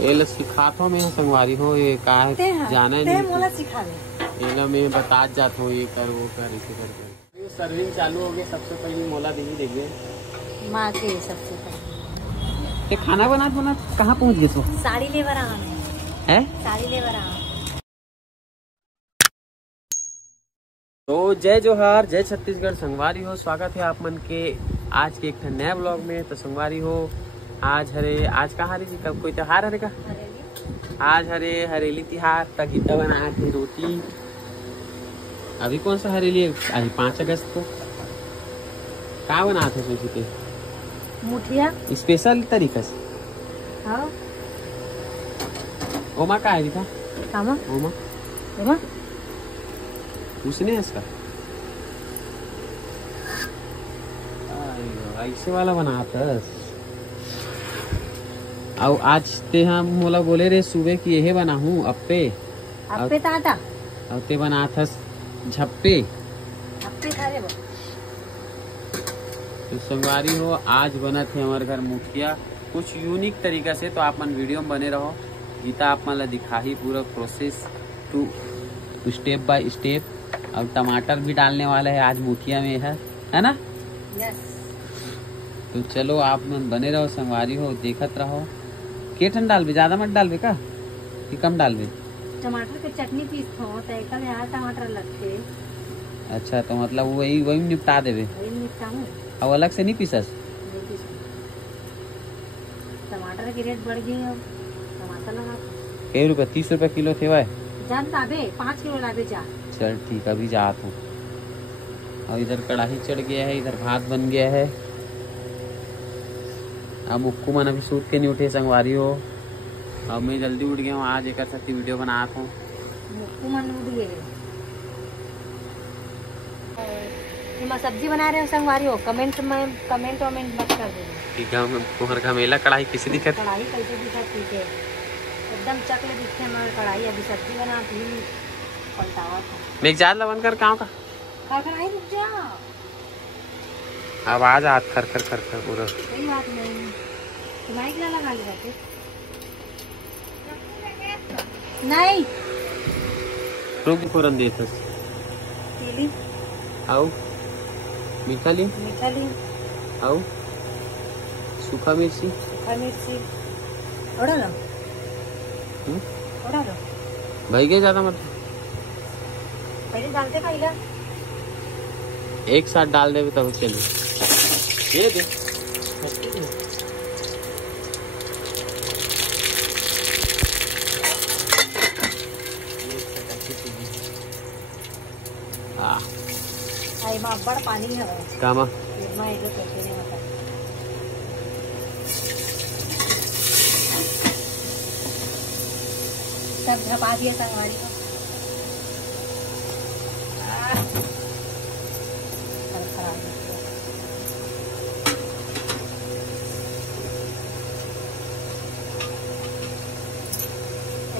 ये सिखातो में संगवारी हो ये का है जाना नहीं मोला सिखा दे ये मैं बता जाता हूँ ये कर वो कर इसे कर सर्विंग चालू हो गई। सबसे पहले मोला देखिए माँ के सबसे पहले खाना बना कहाँ पहुँच गए तो साड़ी ले बरा है साड़ी ले बरा। तो जय जोहार जय छत्तीसगढ़ संगवारी हो, स्वागत है आप मन के आज के एक नया ब्लॉग में। तो संगवारी हो आज का हरे जी कब कोई त्योहार हरे का आज हरेली तिहार तक गीता बनाए थे रोटी। अभी कौन सा हरेली है? आज 5 अगस्त को क्या बना थे सोची थे मुठिया स्पेशल तरीका से। हाँ ओमा का है था कामा ओमा ओमा उसने इसका ऐसे वाला बनाता और आज ते हम मोला बोले रे सुबह की यही बना हूँ अप्पे ताता और ते बना था झप्पे थारे वो। तो संगवारी हो आज बना थे हमारे घर मुठिया कुछ यूनिक तरीका से। तो आप मन वीडियो में बने रहो, गीता आप मन ला दिखा ही पूरा process to step by step. और टमाटर भी डालने वाला है आज मुठिया में है ना। यस। तो चलो आप मन बने रहो संगवारी हो, देखत रहो। केठन डालबे ज्यादा मत डालबे का कि कम डालबे? टमाटर के चटनी पीस हो तो एक यार टमाटर लगते। अच्छा तो मतलब वही निपटा देबे। वही निपटाऊं अब अलग से नहीं पीसस। टमाटर की रेट बढ़ गई अब टमाटर लगा कई रुपए 30 रुपए किलो थे भाई जान ताबे 5 किलो लाबे जा। चल ठीक अभी जात हूँ। और इधर कढ़ाई चढ़ गया है, इधर भात बन गया है। अब मुक्कू मन अभी सूत के नहीं उठे संगवारी हो। अब मैं जल्दी उठ गया हूँ आज एक साथ वीडियो बनाता हूँ। मुक्कू मन उठ गए सब्जी बना रहे हो संगवारी हो। कमेंट वमेंट मत कर देना ठीक है। तुम्हारे का मेला कढ़ाई कैसे दिखत? कढ़ाई कैसे दिखत? ठीक है एकदम चकले दिखते हमारे कढ़ाई। अभी सब्जी बनाती हूँ पलटावा मैं ज्यादा लवन कर कहाँ का नहीं रुक जा। आवाज आत खर खर खर खर पूरा। कोई बात नहीं तुम्हारी क्या लगा ले जाते नहीं रुक फोरन देते पीली आओ मीठा ली आओ सूखा मिर्ची उड़ा लो भाई के ज्यादा मत पहले डालते खाइला एक साथ डाल देवे तब चलिए ये दे आई मां बड़ पानी है कामा मां ये कैसे नहीं होता। सब झपा दिया संगवारी को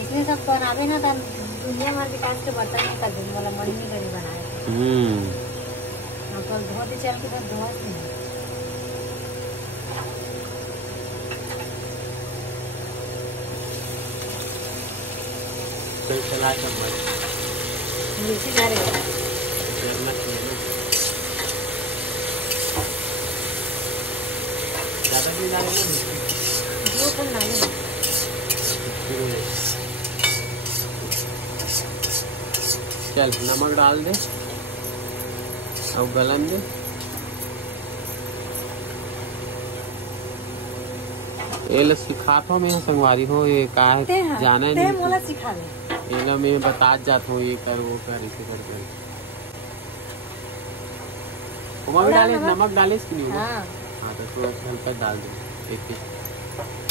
इसमें सब बनावे ना तब दुनिया भर विकास के बर्तन में कर वाला मन नहीं करी बनाए। कल धोते चल के सब धोस नहीं चला मिर्ची डालेगा ज्यादा नहीं डालेगा जो कल डालेगा चल नमक डाल दे और गलन दे। ये सिखाता मैं संगवारी हो ये का है जाना नहीं मोला सिखा दे ये मैं बता जाता हूँ ये कर वो कर इसे कर भी डाले नमक डाले इसकी नहीं। हाँ तो थोड़ा हल्का डाल दे एक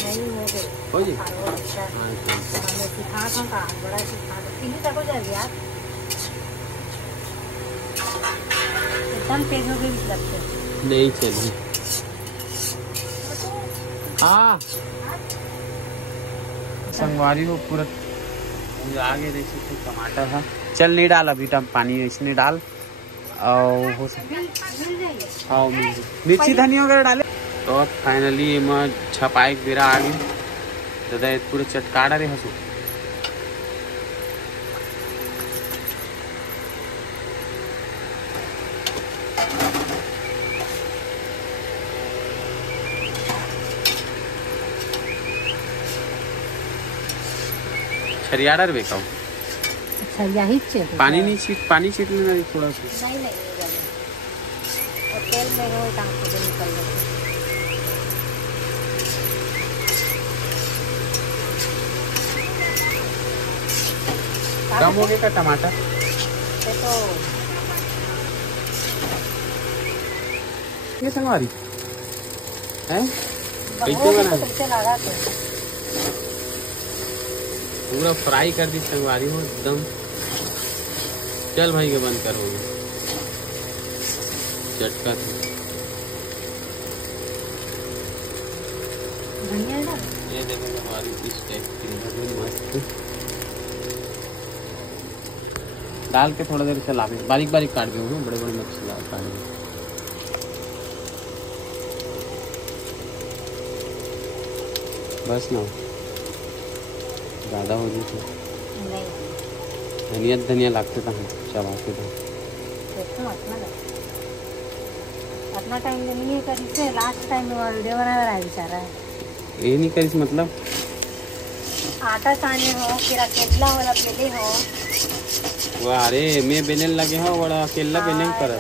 नहीं हो जी। सिखा था बड़ा सिखा तक हो जाएगी यार एकदम तेज हो गई लगते नहीं चलिए। हाँ संगवारी हो पूरा आगे देखिए तो टमाटर है। चल नहीं डाल अभी टम पानी इसने डाल और हो मिर्ची धनिया वगैरह डाले। तो अब फाइनली छपाई बेरा आ गई दादा पूरे चटकाड़ा रे हसो। छरियाड़ा रे बेकाओ। अच्छा यही चाहिए। पानी छीट लेना थोड़ा सा। नहीं और तेल में वो टांग के निकल जाते। कम हो गया का टमाटर? तो ये संगवारी है कैसे बना पूरा फ्राई कर दी संगवारी हो एकदम। चल भाई के बंद कर हो गया चटका। ये देखो हमारी इस टाइप की मस्त डाल के थोड़ा देर चला के बारीक बारीक काट दिए बड़े बड़े मछला काट दिए। बस ना ज़्यादा हो जाए धनिया लगते था चबाते थे। अपना टाइम नहीं करी से लास्ट टाइम में वीडियो बना रहा है बेचारा। ये नहीं करी मतलब आटा साने हो फिर अकेला वाला पेले हो। वाह अरे मैं बेलन लगे हो बड़ा अकेला बेलन कर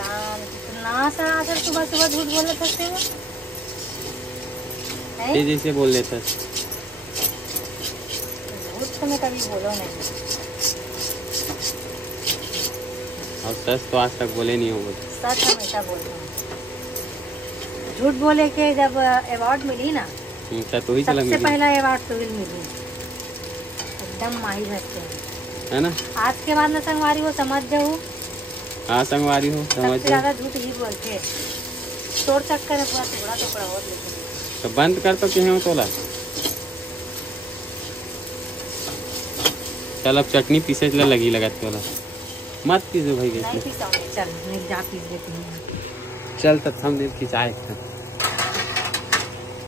ना सर सुबह सुबह झूठ बोल सकते हो। ये जैसे बोल लेता झूठ मैं कभी बोलो नहीं और सच तो आज तक बोले नहीं हो। सच हमेशा बोलते हैं। झूठ बोले के जब अवार्ड मिली ना तो ही सबसे पहला अवार्ड सुविल मिली एकदम माहिर है ना। आज के बाद ना संगवारी हो समझ जाओ। हाँ संगवारी हो समझ सबसे ज्यादा झूठ ही बोलते तोड़ चक्कर में पूरा टुकड़ा टुकड़ा हो। तो बंद कर तो क्यों तोला। चल अब चटनी पीसे लगी लगाते वाला मत पीसो भाई। नहीं पीसोगे चल मैं जा पीस देती हूँ। चल तब हम देव खिंचाए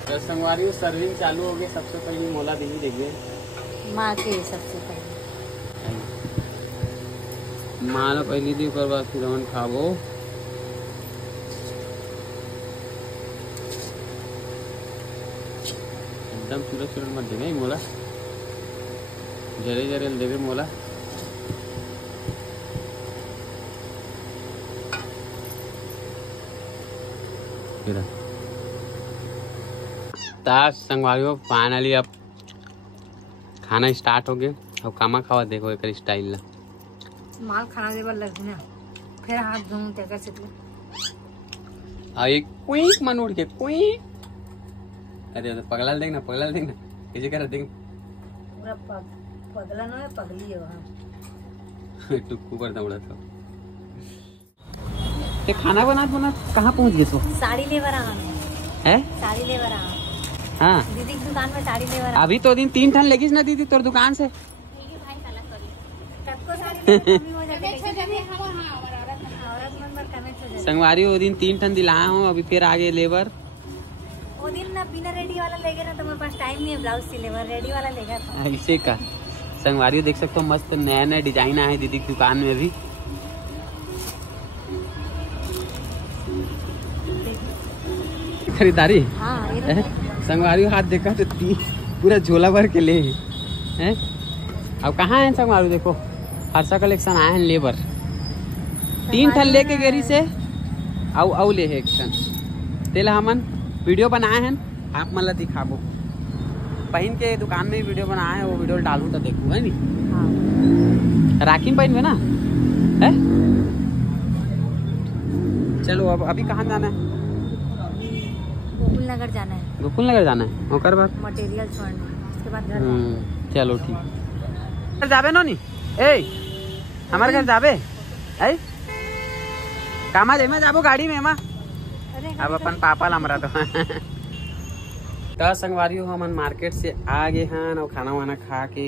तो संगवारी सर्विंग चालू हो गई। सबसे पहले मोला दही देखिए माँ के सबसे पहले माला पहली दी ओकर बाद फिर हम खाबो। एकदम चूरा चूरा मत देवे मोला जरे जरे देवे मोला। संगवारियों फाइनली अब खाना स्टार्ट हो गया। अब कामा खावा देखो एक स्टाइल ला माल खाना देवर लग ना फिर हाथ धोऊं तेकर से तू आ एक क्विक मन उड़ के क्विक। अरे पगला देख ना कैसे कर देख पूरा पगला ना है पगली है वहां टुक्कू पर दौड़ा था। ये खाना बना कहाँ पहुँच गए सो? साड़ी ले बरा है साड़ी ले बरा। हाँ दीदी की दुकान में साड़ी ले बरा। अभी तो दिन 3 ठन लेगी ना दीदी तोर दुकान से। संगवारी वो दिन 3 ठन दिलाया हूँ अभी फिर आगे लेबर। वो दिन ना बिना रेडी वाला लेगे ना तो मेरे पास टाइम नहीं है ब्लाउज सिले पर रेडी वाला लेगा था। ऐसे का संगवारी देख सकते हो मस्त नया नया डिजाइन आया है दीदी की दुकान में अभी। खरीदारी हाँ संगवारी हाथ देखा तो पूरा झोला भर के ले हैं। अब कहाँ है संगवारी देखो हर्षा कलेक्शन आए हैं लेबर 3 ठन लेके गेरी से आउ ले है एक ठन तेला हमन वीडियो बनाए हैं आप मन ला दिखाबो। पहन के दुकान में वीडियो बनाए हैं वो वीडियो डालू तो देखू है नी। हाँ। राखी में पहन में ना है। चलो अब अभी कहाँ जाना है? गोकुल नगर जाना है। गोकुल नगर जाना है ओकर बाद मटेरियल छोड़ना उसके बाद घर चलो ठीक घर जाबे नो नी ए हमारे घर जाबे ऐ कामा ले में जाबो गाड़ी में मां। अब अपन पापा लमरा तो संगवारी हो हमन मार्केट से आ गए हैं और खाना वाना खा के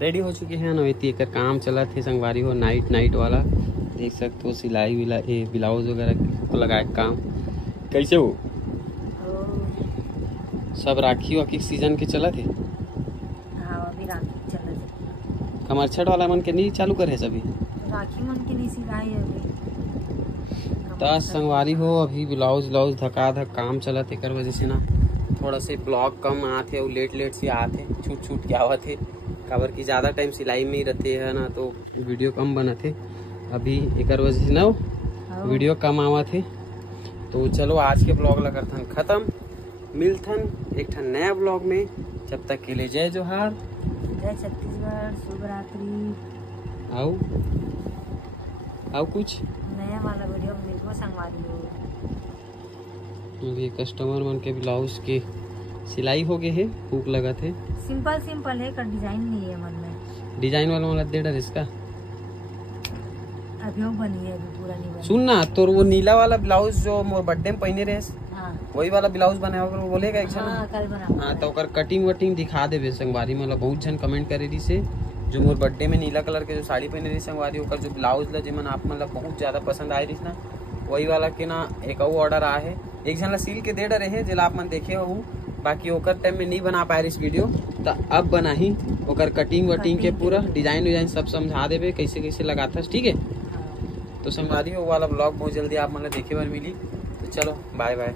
रेडी हो चुके हैं। वैसे एक काम चला थे संगवारी हो नाइट वाला देख सकते हो सिलाई विलाई ब्लाउज वगैरह को लगाए काम कैसे हो सब राखी वाखी सीजन के चला थे कमरछट वाला मन के नहीं चालू करे सभी राखी मन के नहीं सिलाई अभी। दस संगवारी हो अभी ब्लाउज व्लाउज धका धक काम चलत एकर वजह से ना थोड़ा से ब्लॉग कम आते और लेट से आते छूट छूट के आवत है काबर की ज़्यादा टाइम सिलाई में ही रहते है ना तो वीडियो कम बनत है अभी एकर वजह से ना वीडियो कम आवत है। तो चलो आज के ब्लॉग ला करथन खत्म, मिलथन एक ठन नया ब्लॉग में, जब तक के लिए जय जोहार, जय छत्तीसगढ़, शुभ रात्रि। आओ कुछ नया वाला वीडियो में मिलबो संगवारी हो। अभी कस्टमर मन के ब्लाउज के सिलाई हो गए है, हुक लगा थे, सिंपल है कर डिजाइन नहीं है मन में। डिजाइन वाला वाला दे डर इसका अभी वो बनी है, अभी पूरा नहीं बनी। सुन ना तो वो नीला वाला ब्लाउज जो मोर बर्थडे में पहने रहे हाँ। वही वाला ब्लाउज बनाया वो बोलेगा एक हाँ, कल बना। हाँ तो ओकर कटिंग वटिंग दिखा देबे संगवारी मतलब बहुत जन कमेंट करे रही से जो मोर बर्थडे में नीला कलर के जो साड़ी पहने रही संगवारी ओकर जो ब्लाउज ला जेमन आप मतलब बहुत ज्यादा पसंद आए रही ना वही वाला के ना एक और ऑर्डर आया है, एक जन ला सील के दे डरे है जिला आप मन देखे हो, बाकी ओकर टाइम में नहीं बना पाए इस वीडियो तो अब बना ही ओकर कटिंग वटिंग के पूरा डिजाइन विजाइन सब समझा देबे कैसे कैसे लगाता है, ठीक है। तो संगवारी हो वाला ब्लॉग बहुत जल्दी आप मतलब देखे बार मिली। तो चलो बाय बाय।